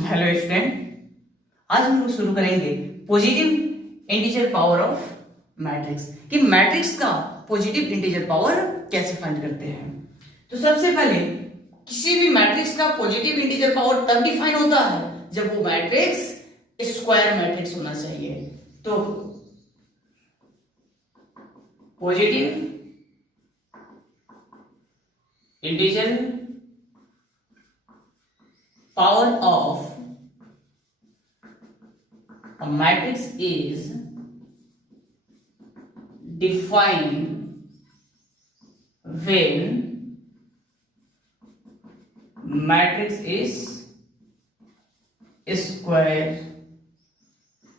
Hello student, आज हम लोग शुरू करेंगे positive integer power of matrix कि मैट्रिक्स का पॉजिटिव इंटीजर पावर कैसे फाइंड करते हैं। तो सबसे पहले किसी भी मैट्रिक्स का पॉजिटिव इंटीजर पावर तब डिफाइन होता है जब वो मैट्रिक्स स्क्वायर मैट्रिक्स होना चाहिए। तो positive integer power of a matrix is defined when matrix is square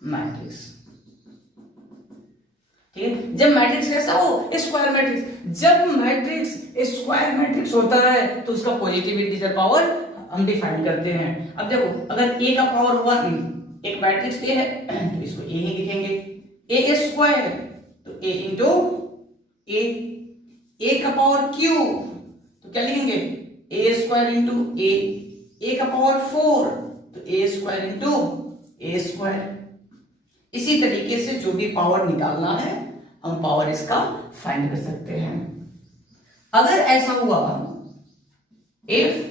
matrix। ठीक है, जब मैट्रिक्स कैसा हो स्क्वायर मैट्रिक्स। जब मैट्रिक्स स्क्वायर मैट्रिक्स होता है तो उसका पॉजिटिव इंटीजर पावर हम डिफाइन करते हैं। अब देखो, अगर ए का पावर 1 एक मैट्रिक्स ए है तो इसको ए ही लिखेंगे, ए स्क्वायर तो ए इंटू ए। ए का पावर क्यू तो क्या लिखेंगे, ए स्क्वायर इंटू ए। ए का पावर 4 तो ए स्क्वायर इंटू ए स्क्वायर। इसी तरीके से जो भी पावर निकालना है हम पावर इसका फाइंड कर सकते हैं। अगर ऐसा हुआ if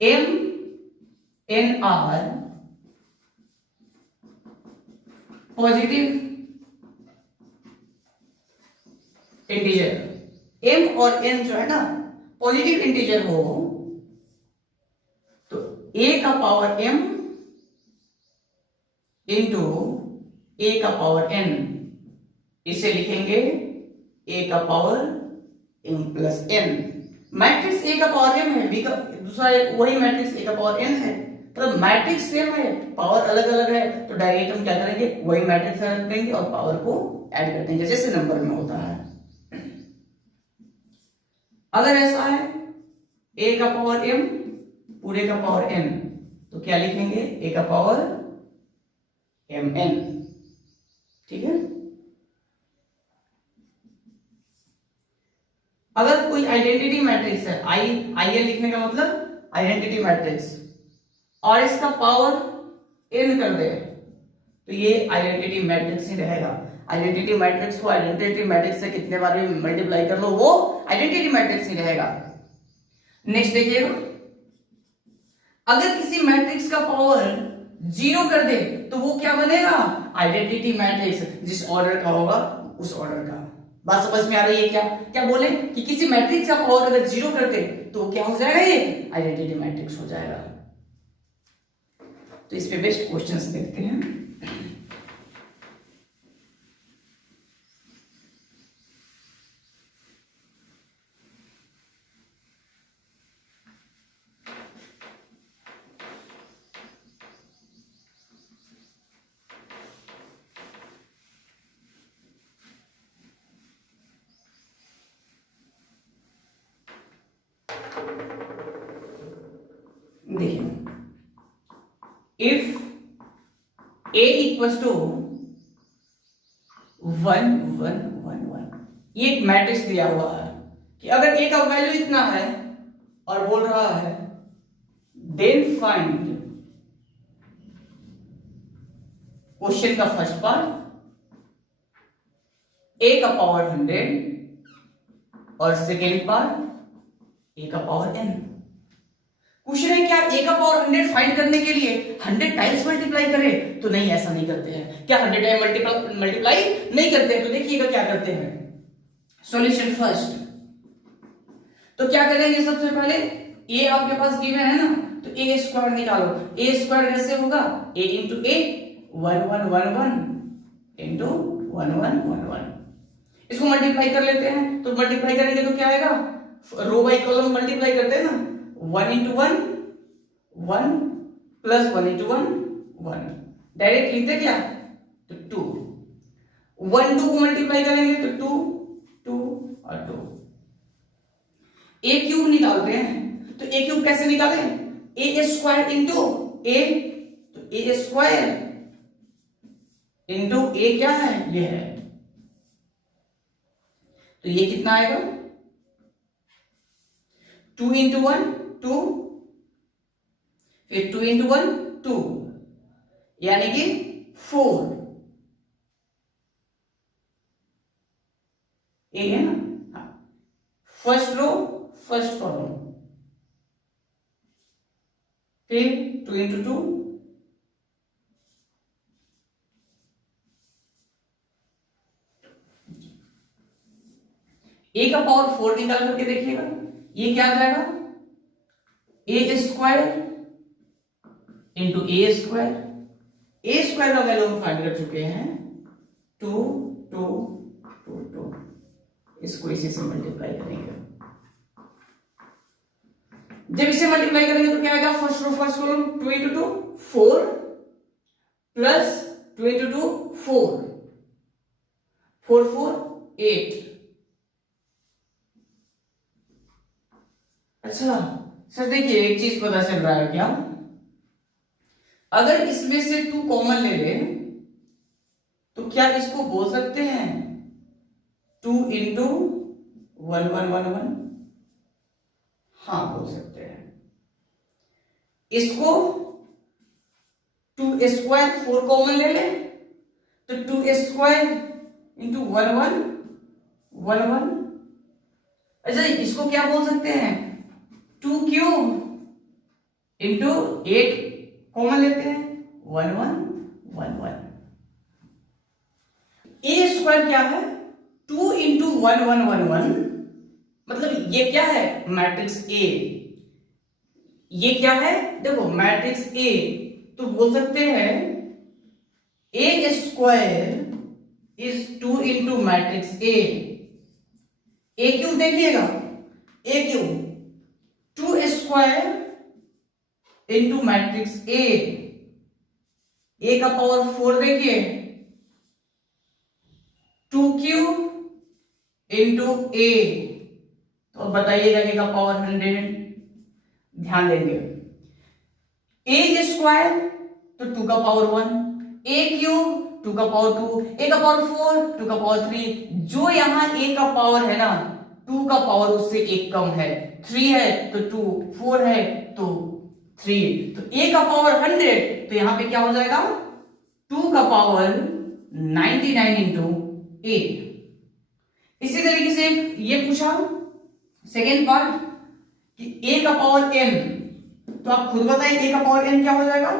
M N R positive integer, M और N जो है ना पॉजिटिव इंटीजर हो तो A का पावर M इंटू A का पावर N, इसे लिखेंगे A का power M plus N। Matrix A का पावर एम है, बी का दूसरा वही मैट्रिक्स ए का पावर एन है, मतलब मैट्रिक्स सेम है, पावर अलग अलग है, तो डायरेक्ट हम क्या करेंगे वही मैट्रिक्स ऐड करेंगे और पावर को ऐड करते हैं जैसे नंबर में होता है। अगर ऐसा है ए का पावर एम पूरे का पावर एन तो क्या लिखेंगे ए का पावर एम एन। ठीक है, अगर कोई आइडेंटिटी मैट्रिक्स है, आई एन लिखने का मतलब आइडेंटिटी मैट्रिक्स, और इसका पावर एन कर दे तो ये आइडेंटिटी मैट्रिक्स ही रहेगा। आइडेंटिटी मैट्रिक्स को आइडेंटिटी मैट्रिक्स से कितने बार भी मल्टीप्लाई कर लो वो आइडेंटिटी मैट्रिक्स ही रहेगा। नेक्स्ट देखिएगा, अगर किसी मैट्रिक्स का पावर 0 कर दे तो वो क्या बनेगा आइडेंटिटी मैट्रिक्स, जिस ऑर्डर का होगा उस ऑर्डर का। बात समझ में आ रही है क्या? क्या बोले कि किसी मैट्रिक्स का पावर अगर 0 करते तो क्या हो जाएगा, ये आइडेंटिटी मैट्रिक्स हो जाएगा। तो इस पे बेस्ट क्वेश्चंस देखते हैं। देखिए, इफ a इक्वल्स टू 1 1 1 1, ये एक मैट्रिक्स दिया हुआ है कि अगर a का वैल्यू इतना है और बोल रहा है देन फाइंड क्वेश्चन का फर्स्ट पार्ट a का पावर 100 और सेकेंड पार्ट a का पावर n। क्वेश्चन है क्या a का पावर 100 फाइंड करने के लिए 100 टाइम्स मल्टीप्लाई करें, तो नहीं ऐसा नहीं करते हैं। क्या 100 टाइम मल्टीप्लाई नहीं करते हैं? तो देखिएगा क्या करते हैं। सॉल्यूशन फर्स्ट, तो क्या करेंगे सबसे पहले a आपके पास गिवन है ना तो a स्क्वायर निकालो। a स्क्वायर कैसे होगा, a इंटू a 1 1 1 1 इंटू 1 1 1 1। इसको मल्टीप्लाई कर लेते हैं, तो मल्टीप्लाई करेंगे तो क्या आएगा, रो बाई कॉलम मल्टीप्लाई करते हैं ना, 1 इंटू 1 1 प्लस 1 इंटू 1 1, डायरेक्ट लिखते क्या तो 2। 1 2 को मल्टीप्लाई करेंगे तो 2 2 और 2। a क्यूब निकालते हैं तो a क्यूब कैसे निकालें, a स्क्वायर इंटू a, तो a स्क्वायर इंटू a क्या है, ये है, तो ये कितना आएगा 2 इंटू 1 2, फिर 2 इंटू 1 2, यानी कि 4, ये है ना। फर्स्ट रो फर्स्ट कॉलम, फिर 2 इंटू 2, ए का पावर 4 निकाल करके देखिएगा, ये क्या आ जाएगा, ए स्क्वायर इंटू ए स्क्वायर। ए स्क्वायर का वैल्यू हम फाइंड कर चुके हैं 2 2 2 2, इसको इसी से मल्टीप्लाई करेंगे। जब इसे मल्टीप्लाई करेंगे तो क्या आएगा, first row first column 2 into 2 4 plus 2 into 2 4 4 4 8। अच्छा सर देखिए एक चीज पता चल रहा है क्या, अगर इसमें से 2 कॉमन ले ले तो क्या इसको बोल सकते हैं 2 इंटू 1 1 1 1, हाँ बोल सकते हैं। इसको 2 स्क्वायर 4 कॉमन ले ले तो 2 स्क्वायर इंटू 1 1 1 1। अच्छा इसको क्या बोल सकते हैं 2 क्यूब इंटू 8 कॉमन लेते हैं 1 1 1 1। ए स्क्वायर क्या है 2 इंटू 1 1 1 1, मतलब ये क्या है मैट्रिक्स ए, ये क्या है देखो मैट्रिक्स ए, तो बोल सकते हैं A square is 2 into matrix A. A cube देखिएगा, A cube 2 square into matrix A का पावर 4 देखिए 2 क्यूब इंटू ए, तो बताइएगा कि का पावर 100, ध्यान देंगे। ए स्क्वायर तो 2 का पावर 1, ए क्यूब 2 का पावर 2, ए का पावर 4 2 का पावर 3, जो यहां ए का पावर है ना 2 का पावर उससे एक कम है, 3 है तो 2, 4 है तो 3, तो ए का पावर 100, तो यहां पे क्या हो जाएगा 2 का पावर 99 इंटू ए। इसी तरीके से ये पूछा सेकेंड पार्ट कि ए का पावर n, तो आप खुद बताइए ए का पावर n क्या हो जाएगा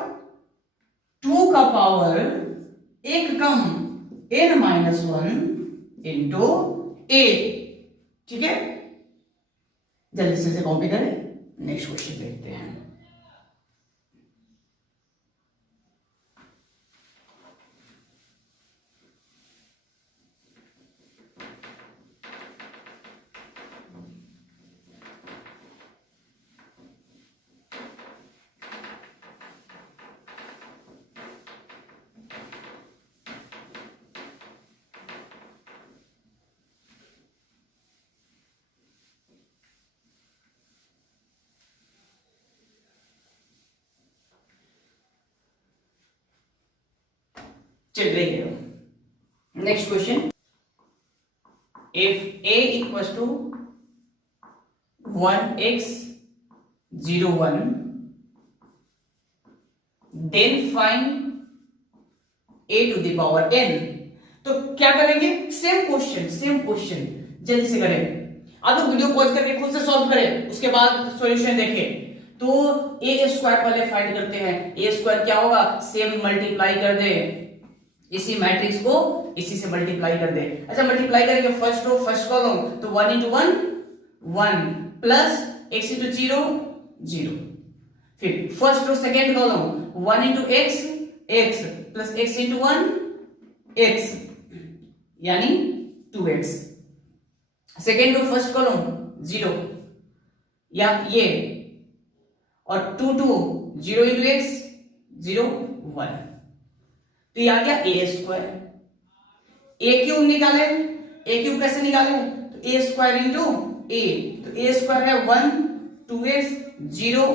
2 का पावर एक कम n माइनस 1 इंटू ए। ठीक है, जल्दी से कॉपी करें, नेक्स्ट क्वेश्चन देखते हैं। चलिए next question, if a equals to 1x 0 1 then find a to the power n। तो क्या करेंगे, सेम क्वेश्चन जल्दी से करें। आप लोग वीडियो पॉज करके खुद से सॉल्व करें, उसके बाद सॉल्यूशन देखें। तो ए स्क्वायर पहले फाइंड करते हैं, ए स्क्वायर क्या होगा सेम मल्टीप्लाई कर दे, इसी मैट्रिक्स को इसी से मल्टीप्लाई कर दे। अच्छा मल्टीप्लाई करेंगे फर्स्ट रो फर्स्ट कॉलम, तो 1 इंटू 1 1 प्लस x इंटू 0 0, फिर first row second column 1 into x x plus x into 1 x यानी 2x, second row first column 0 या ये, और 2 2 0 इंटू x 0 1, तो ये आ गया ए स्क्वायर। ए क्यूब निकाले, ए क्यूब कैसे निकाले, तो ए स्क्वायर इंटू ए, तो ए स्क्वायर है 1 2x 0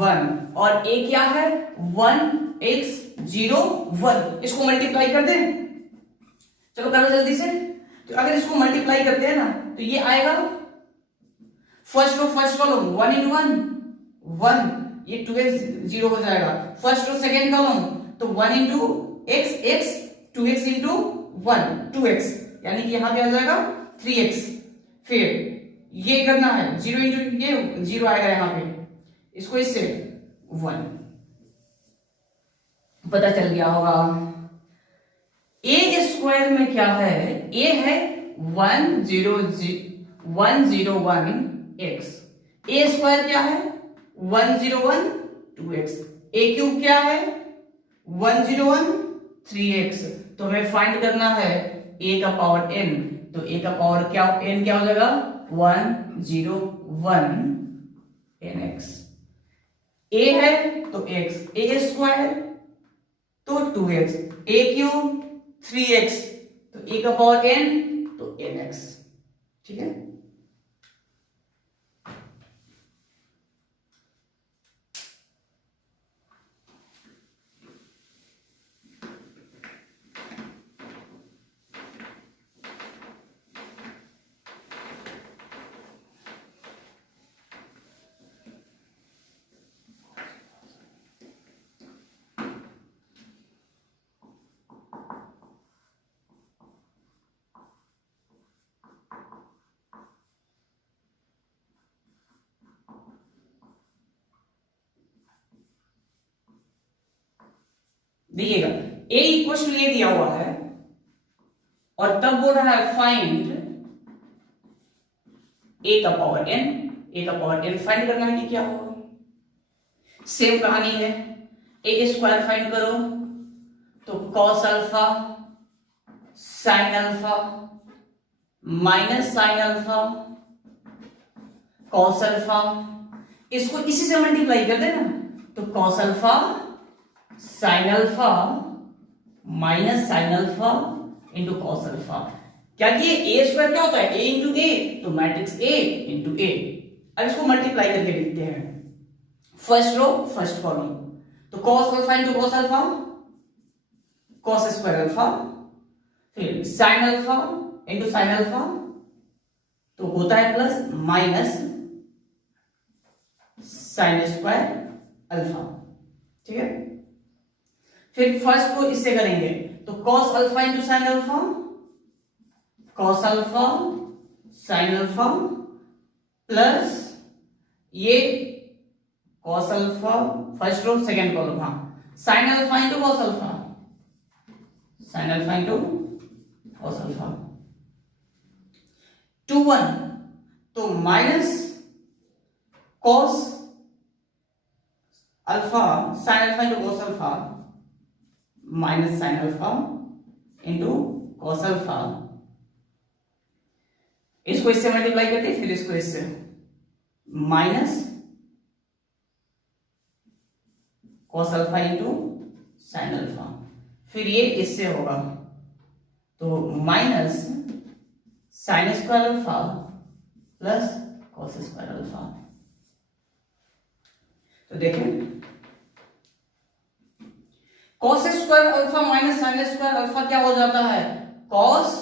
1 और ए क्या है 1x 0 1, इसको मल्टीप्लाई कर दें, चलो करो जल्दी से। तो अगर इसको मल्टीप्लाई करते हैं ना तो ये आएगा first row first column 1 into 1 1, ये 2x 0 हो जाएगा, फर्स्ट और सेकेंड कॉलम, तो 1 into x x 2x into 1 2x, यानी कि यहां क्या आ जाएगा 3x। फिर ये करना है 0 इंटू ये 0 आएगा यहां पे, इसको इससे 1 पता चल गया होगा। ए स्क्वायर में क्या है, ए है 101 x, ए स्क्वायर क्या है 101 2x, ए क्यूब क्या है 101 3x। तो हमें फाइंड करना है a का पावर n, तो a का पावर क्या n क्या हो जाएगा 101 nx। a है तो x, a स्क्वायर तो 2x, a क्यूब 3x, तो a का पावर n तो nx। ठीक है, देखिएगा a इक्वल टू ये दिया हुआ है और तब बोल रहा है फाइंड a का पावर n, a का पावर n फाइंड करना है कि क्या होगा। सेम कहानी है, a स्क्वायर फाइंड करो तो cos alpha sine alpha minus sign alpha cos alpha, इसको इसी से मल्टीप्लाई कर देना, तो cos alpha sine alpha minus sign alpha into cos alpha. क्या कि ए स्क्वायर क्या होता है a इंटू ए, तो मैट्रिक्स a इंटू ए। अब इसको मल्टीप्लाई करके लिखते हैं, फर्स्ट रो फर्स्ट कॉलम, तो cos alpha into cos alpha cos square alpha, फिर sine alpha into sine alpha, तो होता है plus minus sine square alpha. ठीक है, फिर फर्स्ट को इससे करेंगे तो cos alpha into sine alpha cos alpha sine alpha plus ये cos alpha first row second column, हाँ sine alpha into cos alpha sine alpha into cos alpha 2 1, तो minus cos alpha sine alpha into cos alpha minus sign alpha into cos alpha, इसको इससे multiply करते फिर इसको इससे minus cos alpha into sine alpha, फिर ये इससे होगा तो minus sine square alpha plus cos square alpha. तो देखें cos square alpha minus sine square alpha क्या हो जाता है cos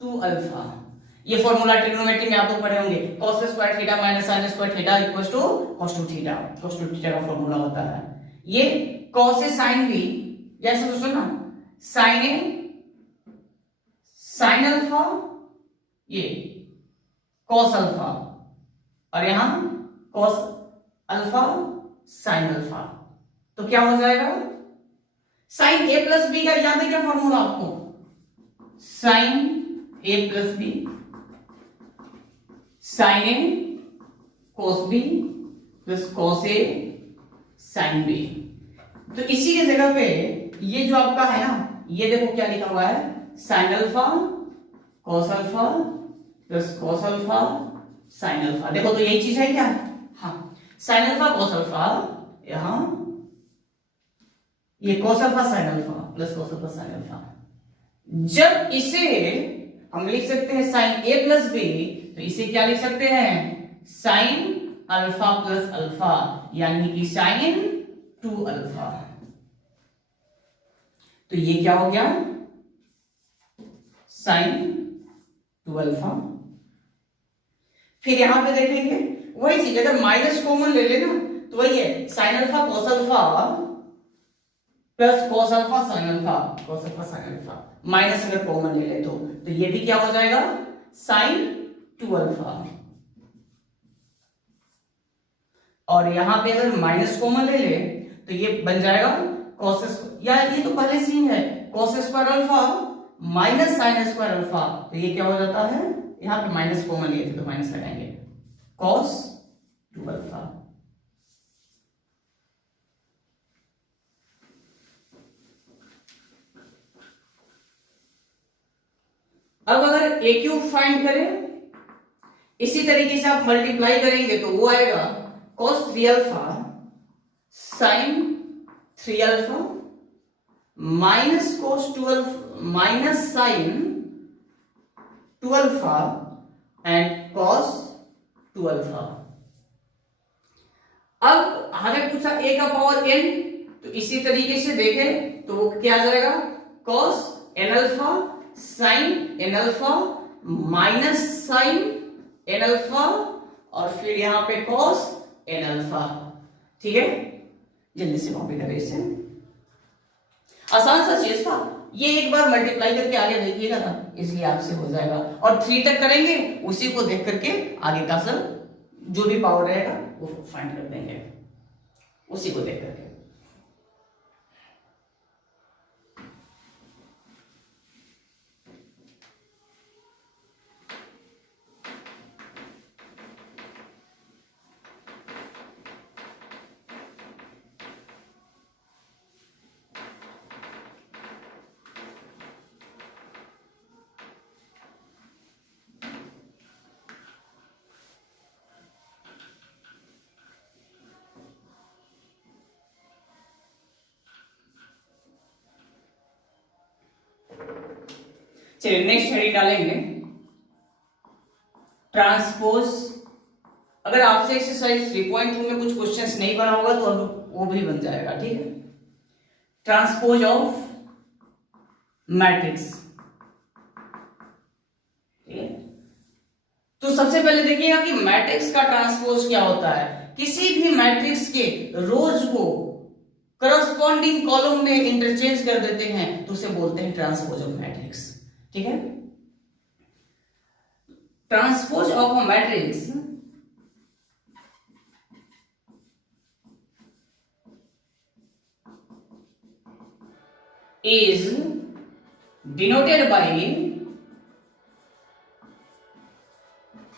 2 अल्फा। ये फॉर्मूला ट्रिग्नोमेट्री में आप लोग पढ़े होंगे, cos square theta minus sine square theta equals to cos 2 theta, cos 2 theta का फॉर्मूला होता है। ये cos ए sin b, जैसे सोचो ना sin ए sin अल्फा, ये cos अल्फा और यहां cos अल्फा sin अल्फा, तो क्या हो जाएगा साइन ए प्लस बी का याद है क्या फॉर्मूला आपको, साइन ए प्लस बी साइन ए कोस बी प्लस कोस ए साइन बी। तो इसी के जगह पे ये जो आपका है ना, ये देखो क्या लिखा हुआ है sine alpha cos alpha plus cos alpha sine alpha. देखो तो यही चीज है क्या, हाँ साइन अल्फा कोस अल्फा, यहां ये cos alpha sin alpha plus cos alpha sin alpha. जब इसे हम लिख सकते हैं sin a प्लस b, तो इसे क्या लिख सकते हैं sin अल्फा प्लस अल्फा, यानी कि sin 2 अल्फा। तो ये क्या हो गया sin 2 अल्फा। फिर यहां पे देखेंगे वही चीज, अगर माइनस कॉमन ले लेना तो वही है sine alpha cos alpha plus cos alpha sine alpha, cos alpha sine alpha, minus अगर कॉमन ले ले तो ये भी क्या हो जाएगा साइन 2 अल्फा, और यहां पे अगर माइनस कॉमन ले ले तो ये बन जाएगा कॉस, या ये तो पहले से ही है cos square alpha minus sine square alpha, तो ये क्या हो जाता है, यहां पे माइनस कॉमन लिए थे तो माइनस लगाएंगे, कॉस 2 अल्फा। अब अगर ए क्यूब फाइंड करें, इसी तरीके से आप मल्टीप्लाई करेंगे तो वो आएगा cos 3 alpha sine 3 alpha minus cos 2 alpha minus sine 2 alpha and cos 2 alpha. अब हमें पूछा a का पावर n, तो इसी तरीके से देखें तो वो क्या आ जाएगा cos n alpha sine n alpha minus sine n alpha और फिर यहां पे cos n अल्फा। ठीक है, जल्दी से कॉपी करें इसे, आसान सा चीज था ये, एक बार मल्टीप्लाई करके आगे देखिएगा ना, इसलिए आपसे हो जाएगा, और 3 तक करेंगे उसी को देख करके आगे का सर जो भी पावर रहेगा वो फाइंड कर देंगे उसी को देख करके। चलिए नेक्स्ट हेडिंग डालेंगे ट्रांसपोज। अगर आपसे एक्सरसाइज 3.2 में कुछ क्वेश्चंस नहीं बना होगा तो वो भी बन जाएगा। ठीक है, ट्रांसपोज ऑफ मैट्रिक्स। ठीक है, तो सबसे पहले देखिएगा कि मैट्रिक्स का ट्रांसपोज क्या होता है। किसी भी मैट्रिक्स के रोज को करस्पॉन्डिंग कॉलम में इंटरचेंज कर देते हैं तो उसे बोलते हैं ट्रांसपोज ऑफ मैट्रिक्स। ठीक है, transpose of a matrix is denoted by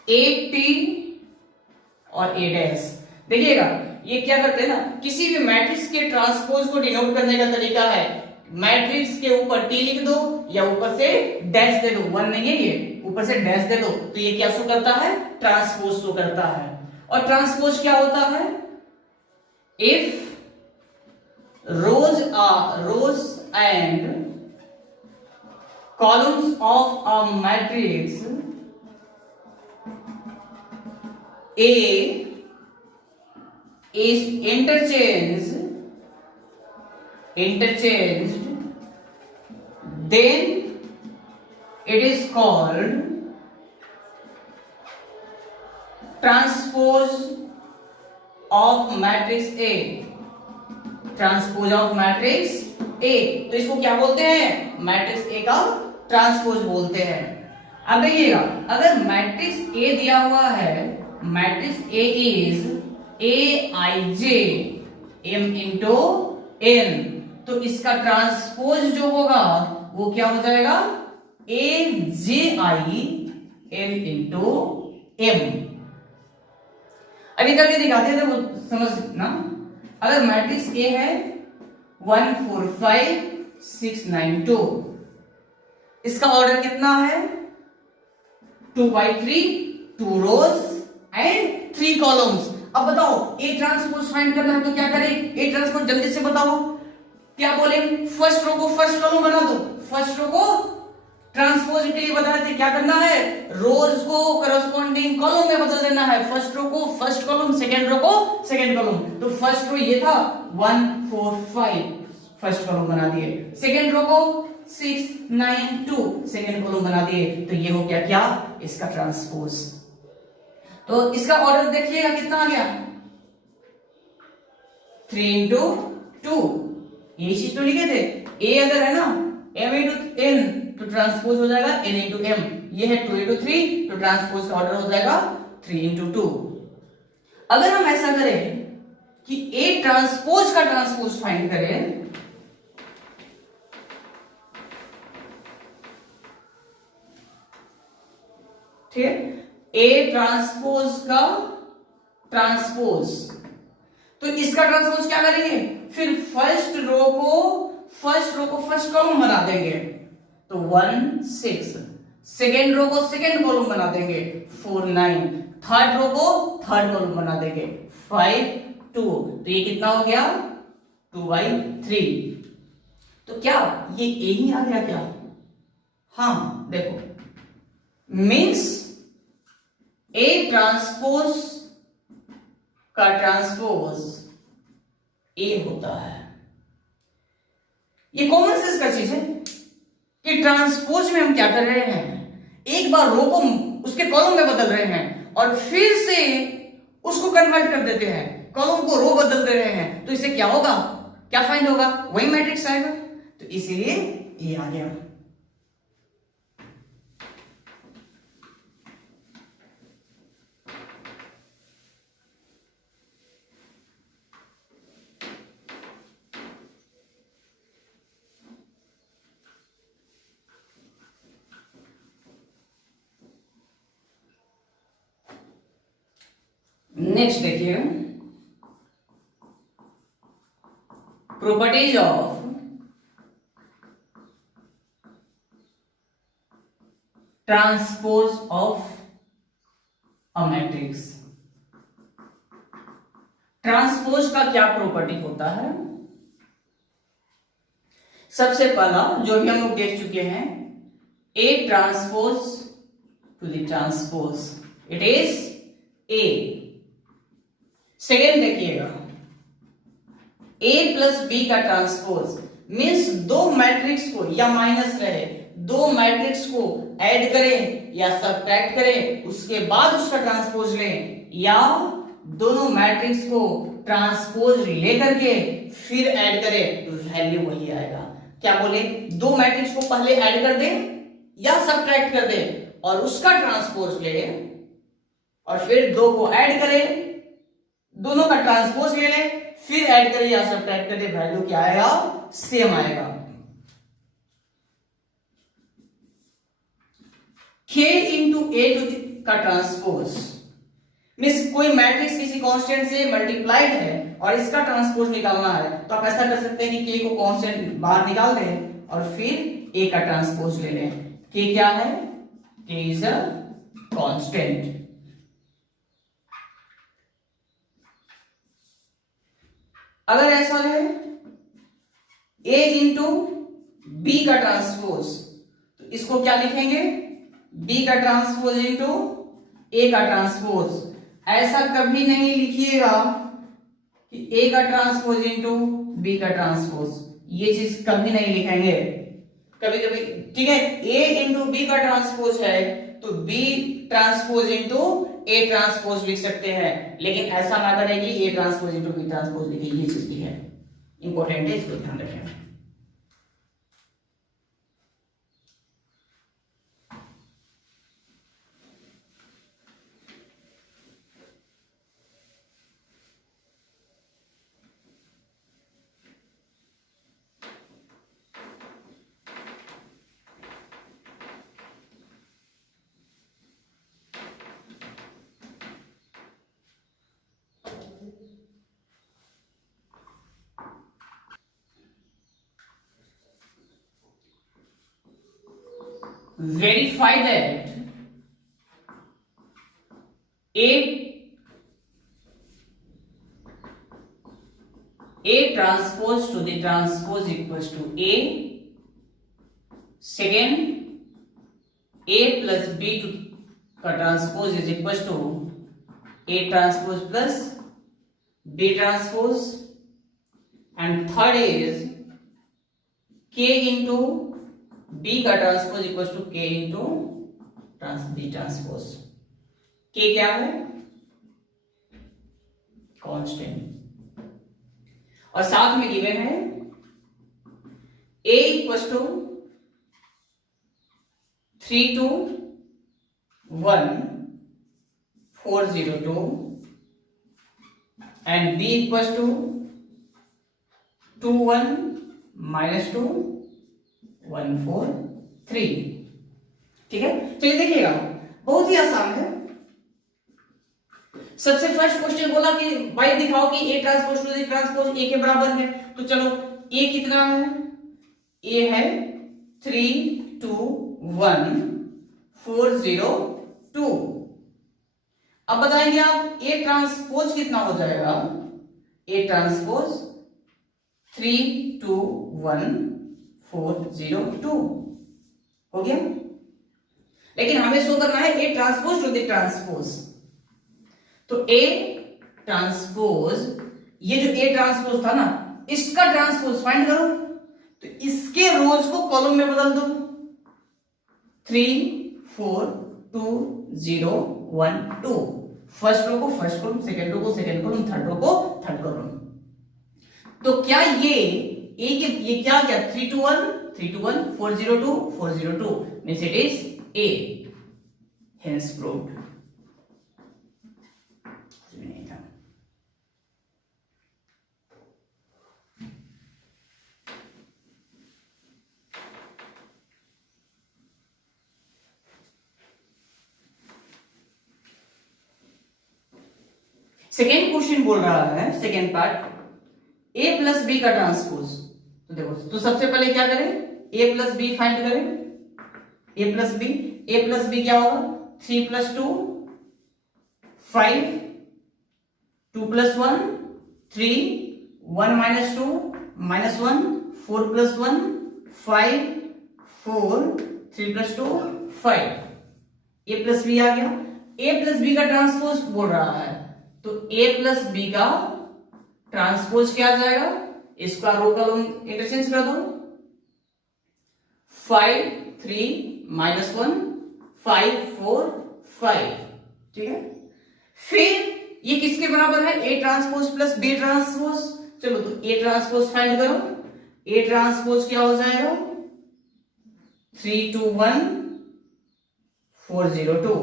A T और A डैश। देखिएगा ये क्या करते हैं ना, किसी भी मैट्रिक्स के ट्रांसपोज को डिनोट करने का तरीका है, मैट्रिक्स के ऊपर टी लिख दो या ऊपर से डैश दे दो, वन नहीं है ये, ऊपर से डैश दे दो तो ये क्या शो करता है, ट्रांसपोज शो करता है। और ट्रांसपोज क्या होता है, if rows and columns of a matrix A is interchanged, then it is called transpose of matrix A। Transpose of matrix A, तो इसको क्या बोलते हैं, मैट्रिक्स ए का ट्रांसपोज बोलते हैं। अब देखिएगा अगर मैट्रिक्स ए दिया हुआ है, matrix A is A I J M into N, तो इसका ट्रांसपोज जो होगा वो क्या हो जाएगा, A J I N into M. अभी करके दिखाते थे वो समझना। अगर मैट्रिक्स ए है 1 4 5 6 9 2, इसका ऑर्डर कितना है 2/3, 2 रोज एंड 3 कॉलम्स। अब बताओ ए ट्रांसपोज फाइंड करना है तो क्या करें, ए ट्रांसपोज जल्दी से बताओ क्या बोले, फर्स्ट रो को फर्स्ट कॉलम बना दो, फर्स्ट रो को ट्रांसपोज के लिए बता रहे थे क्या करना है, रोज को करस्पॉन्डिंग कॉलम में बदल देना है, फर्स्ट रो को फर्स्ट कॉलम, सेकंड रो को सेकंड कॉलम। तो फर्स्ट रो ये था 1 4 5 फर्स्ट कॉलम बना दिए, सेकंड रो को 6 9 2 सेकंड कॉलम बना दिए, तो ये हो गया क्या, इसका ट्रांसपोज। तो इसका ऑर्डर देखिएगा कितना आ गया, 3 इंटू 2, यही चीज तो लिखे थे। ए अगर है ना m इंटू n तो ट्रांसपोज हो जाएगा n इंटू m, ये है 2 इंटू 3 तो ट्रांसपोज का ऑर्डर हो जाएगा 3 इंटू 2। अगर हम ऐसा करें कि A ट्रांसपोज का ट्रांसपोज फाइंड करें, ठीक है, A ट्रांसपोज का ट्रांसपोज, तो इसका ट्रांसपोज क्या करेंगे, फिर फर्स्ट रो को फर्स्ट कॉलम बना देंगे, तो 1 6, सेकेंड रो को सेकेंड कॉलम बना देंगे 4 9, थर्ड रो को थर्ड कॉलम बना देंगे 5 2, तो ये कितना हो गया 2/3। तो क्या ये A ही आ गया क्या? हाँ देखो, मीन्स A ट्रांसपोज का ट्रांसपोज A होता है। ये कॉमन सेंस का चीज है कि ट्रांसपोज में हम क्या कर रहे हैं, एक बार रो को उसके कॉलम में बदल रहे हैं और फिर से उसको कन्वर्ट कर देते हैं, कॉलम को रो बदल दे रहे हैं, तो इससे क्या होगा, क्या फाइंड होगा, वही मैट्रिक्स आएगा। तो इसीलिए ये आ गया। नेक्स्ट देखिए, properties of transpose of a matrix. Transpose का क्या प्रॉपर्टी होता है? सबसे पहला जो भी हम लोग देख चुके हैं, A transpose to the transpose, it is A. Second देखिएगा, A प्लस बी का ट्रांसपोज मीन्स दो मैट्रिक्स को या माइनस रहे, दो मैट्रिक्स को ऐड करें या सब्ट्रैक्ट करें, उसके बाद उसका ट्रांसपोज लें, या दोनों मैट्रिक्स को ट्रांसपोज लेकर के फिर ऐड करें, तो वैल्यू वही आएगा। क्या बोले, दो मैट्रिक्स को पहले ऐड कर दें या सब्ट्रैक्ट कर दें और उसका ट्रांसपोज ले, और फिर दो को ऐड करें, दोनों का ट्रांसपोज ले लें, फिर ऐड करें या सब्ट्रैक्ट करें, वैल्यू क्या आएगा, सेम आएगा। k इंटू ए टू का ट्रांसपोज मीन्स कोई मैट्रिक्स किसी कांस्टेंट से मल्टीप्लाइड है और इसका ट्रांसपोज निकालना है, तो आप ऐसा कर सकते हैं कि k को कांस्टेंट बाहर निकाल दें और फिर a का ट्रांसपोज ले लें। k क्या है, k इज अ कांस्टेंट। अगर ऐसा है a इंटू बी का ट्रांसपोज, तो इसको क्या लिखेंगे, b का ट्रांसपोज इंटू a का ट्रांसपोज। ऐसा कभी नहीं लिखिएगा कि a का ट्रांसपोज इंटू b का ट्रांसपोज, ये चीज कभी नहीं लिखेंगे। कभी कभी ठीक है, a इंटू बी का ट्रांसपोज है तो b transpose into A transpose लिख सकते हैं, लेकिन ऐसा ना करें कि A transpose into B transpose लिखे, ये चीज भी है, इंपॉर्टेंट है, इसको ध्यान रखें। Verify that A transpose to the transpose equals to A. Second, A plus B to का transpose is equals to A transpose plus B transpose. And third is K into B का transpose equal to K into B transpose. K क्या है, constant. और साथ में given है a equal to 321 402 and b equals to 21 minus 2 143। ठीक है, चलिए देखिएगा, बहुत ही आसान है। सबसे फर्स्ट क्वेश्चन बोला कि भाई दिखाओ कि A transpose to the transpose A के बराबर है। तो चलो ए कितना है, ए है 321 402। अब बताएंगे आप ए ट्रांसपोज कितना हो जाएगा, ए ट्रांसपोज 321 402 हो गया। लेकिन हमें शो करना है A transpose to the transpose. तो ए ट्रांसपोज, ये जो ए ट्रांसपोज था ना, इसका ट्रांसपोज फाइंड करो। तो इसके रोज को कॉलम में बदल दो, 3 4 2 0 1 2। फर्स्ट रो को फर्स्ट कॉलम, सेकंड रो को सेकंड कॉलम, थर्ड रो को थर्ड कॉलम। तो क्या ये ए के ये क्या 321 321 402 402 means it is A, hence proved। नहीं था। सेकेंड क्वेश्चन बोल रहा है, second part, a plus B का ट्रांसपोज। तो देखो, तो सबसे पहले क्या करें, a प्लस बी फाइंड करें। a प्लस बी क्या होगा, 3 plus 2 5 2 plus 1 3 1 minus 2 minus 1 4 plus 1 5 4 3 plus 2 5। a plus B आ गया। a प्लस बी का ट्रांसपोज बोल रहा है, तो a प्लस बी का ट्रांसपोज क्या आ जाएगा, इसका रो कॉलम इंटरचेंज कर दो, 5 3 -1 5 4 5। ठीक है, फिर ये किसके बराबर है, A transpose plus B transpose. चलो तो ए ट्रांसपोज फाइंड करो। ए ट्रांसपोज क्या हो जाएगा, 321 402।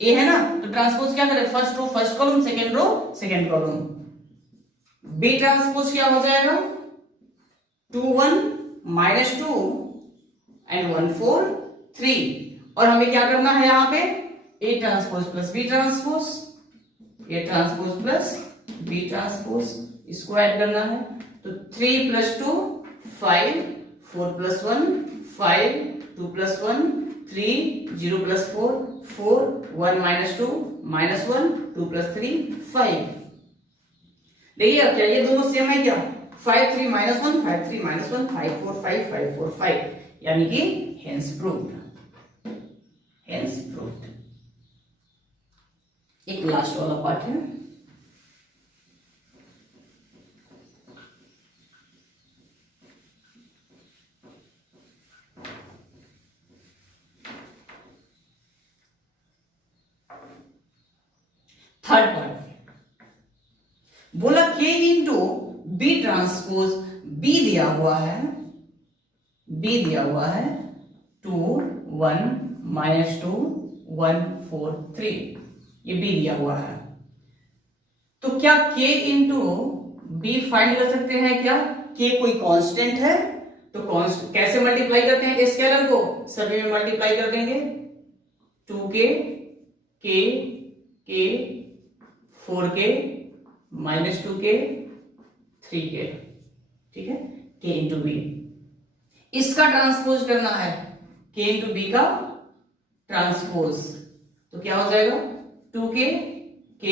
ए है ना, तो ट्रांसपोज क्या करें, first row first column, second row second column. B transpose क्या हो जाएगा, 21 -2 एंड 1 4 3। और हमें क्या करना है यहाँ पे, A transpose plus B transpose, A transpose plus B transpose, इसको ऐड करना है। तो 3 plus 2 5 4 plus 1 5 2 plus 1 3 0 plus 4 4 1 minus 2 minus 1 2 plus 3 5। देखिए अब क्या ये दोनों सेम है क्या, 5 3 -1 5 3 -1 5 4 5 5 4 5, यानी कि hence proved, hence proved। एक लास्ट वाला पार्ट है, थर्ड पार्ट। बोला K into B transpose, B दिया हुआ है, बी दिया हुआ है 2 1 -2 1 4 3, ये बी दिया हुआ है। तो क्या K इंटू बी फाइंड कर सकते हैं क्या, K कोई कांस्टेंट है, तो कैसे मल्टीप्लाई करते हैं, स्केलर को सभी में मल्टीप्लाई कर देंगे, 2k k k 4k -2k 3k। ठीक है, k इंटू बी, इसका ट्रांसपोज करना है, k इंटू बी का ट्रांसपोज। तो क्या हो जाएगा, 2k k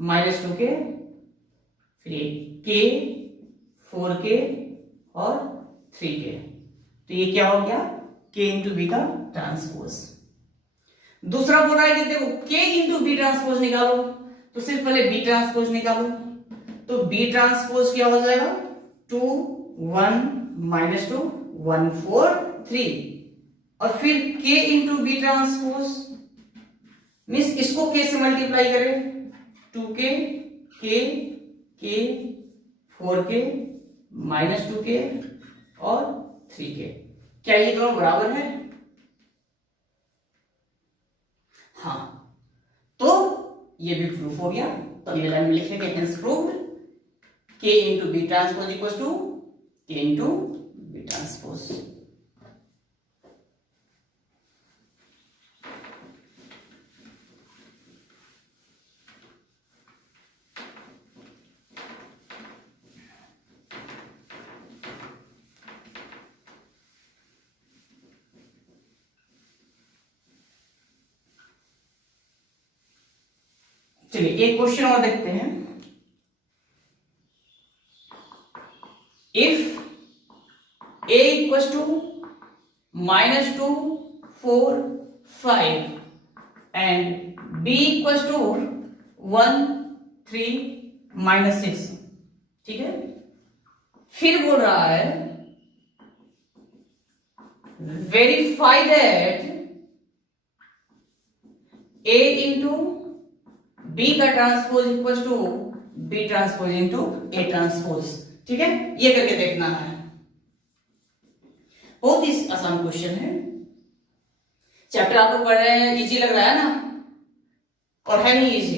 -2k फिर k 4k और 3k। तो ये क्या हो गया, k इंटू बी का ट्रांसपोज। दूसरा बोल रहा है कि देखो k इंटू बी ट्रांसपोज निकालो, तो सिर्फ पहले बी ट्रांसपोज निकालो। तो बी ट्रांसपोज क्या हो जाएगा, 2 1 -2 1 4 3, और फिर k into B transpose means इसको k से मल्टीप्लाई करें, 2k k k 4k -2k और 3k। क्या ये दोनों बराबर है? हाँ, तो ये भी प्रूफ हो गया। तो अगले लाइन में लिखेंगे hence proved k into B transpose equal to k into B transpose. चलिए एक क्वेश्चन और देखते हैं। If a equal to -2 4 5 and b equal to 1 3 -6, ठीक है। फिर बोल रहा है verify that a into B का transpose equal to B transpose into A transpose, ठीक है। ये करके देखना है। बहुत ही आसान क्वेश्चन है। चैप्टर आपको पढ़ रहे हैं, इजी लग रहा है ना, और है नहीं इजी।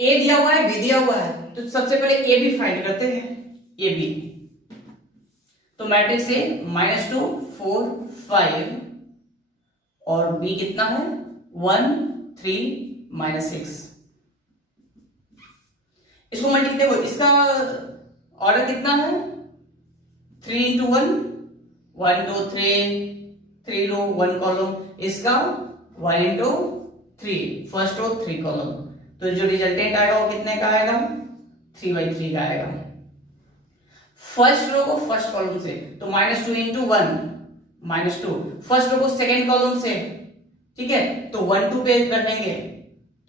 ए दिया हुआ है, बी दिया हुआ है, तो सबसे पहले ए बी फाइंड करते हैं। ए बी तो मैट्रिक्स ए -2 4 5 और बी कितना है 1 3 -6। इसको मल्टीप्लाई देखो, इसका ऑर्डर कितना है 3 इंटू 1 1 2 3 रो 1 कॉलम, इसका 1 इंटू 3 फर्स्ट रो 3 कॉलम। तो जो रिजल्टेंट आएगा वो कितने का आएगा 3/3 का आएगा। फर्स्ट रो को फर्स्ट कॉलम से तो -2 इंटू 1 -2, फर्स्ट रो को सेकेंड कॉलम से, ठीक है, तो 1 2 पे रखेंगे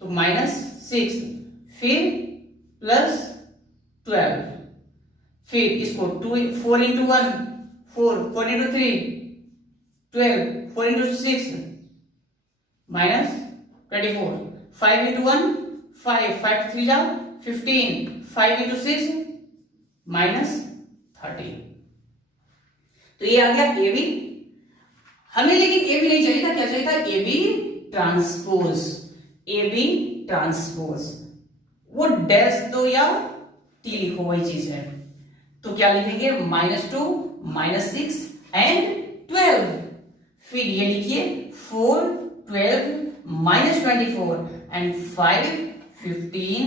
तो -6, फिर +12, फिर इसको 4 इंटू 1 4 इंटू 3 12, 4 इंटू 6 -24, 5 इंटू 1 5 5 3 जा 15, 5 इंटू 6 -30। तो ये आ गया ए बी। हमें लेकिन ए बी नहीं चाहिए था, क्या चाहिए था A B transpose. A B transpose वो डैश दो या टी लिखो, वही चीज है। तो क्या लिखेंगे -2 -6 एंड 12, फिर ये लिखिए 4 12 -24 एंड 5 15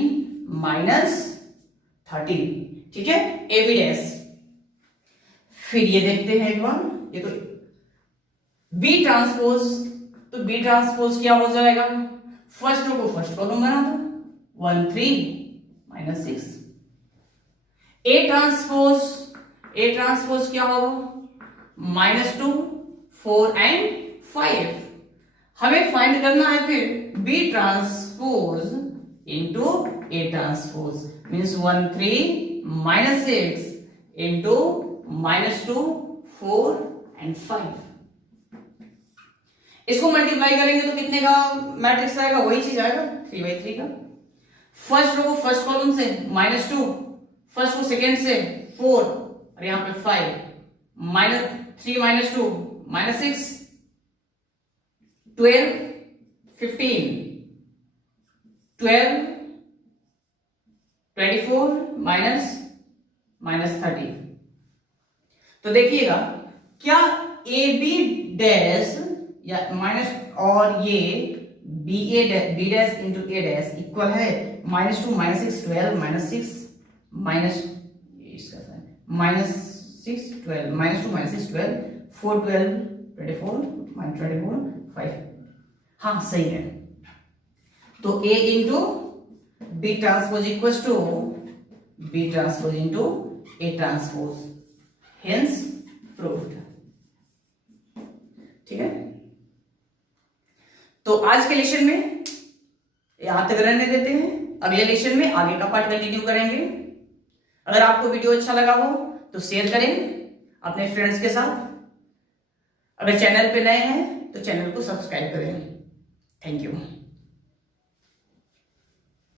-30, ठीक है, ए बी डैश। फिर ये देखते हैं एक बार, ये तो बी ट्रांसपोज, तो बी ट्रांसपोज क्या हो जाएगा, फर्स्ट रो को फर्स्ट कॉलम बना दो 1 3 -6। ए ट्रांसपोज क्या होगा -2 4 एंड 5। हमें फाइंड करना है फिर B transpose into A transpose, means 1 3 -6 into -2 4 and 5। इसको मल्टीप्लाई करेंगे तो कितने का मैट्रिक्स आएगा, वही चीज आएगा 3/3 का। फर्स्ट रो को फर्स्ट कॉलम से -2, फर्स्ट को सेकेंड से 4 और यहां पे 5, -3 -2 -6 12 15 12 24 -30। तो देखिएगा क्या ए बी डैश या माइनस और ये बी डैश इंटू ए डैश इक्वल है -2 -6 12 -6 -6 12 -2 -6 12 4 12 24 -24 5। हाँ सही है। तो A into B transpose equal to B transpose into A transpose, hence proved, ठीक है। तो आज के लेक्चर में यहां तक रहने देते हैं, अगले लेक्चर में आगे का पार्ट कंटिन्यू करेंगे। अगर आपको वीडियो अच्छा लगा हो तो शेयर करें अपने फ्रेंड्स के साथ। अगर चैनल पे नए हैं तो चैनल को सब्सक्राइब करें। Thank you.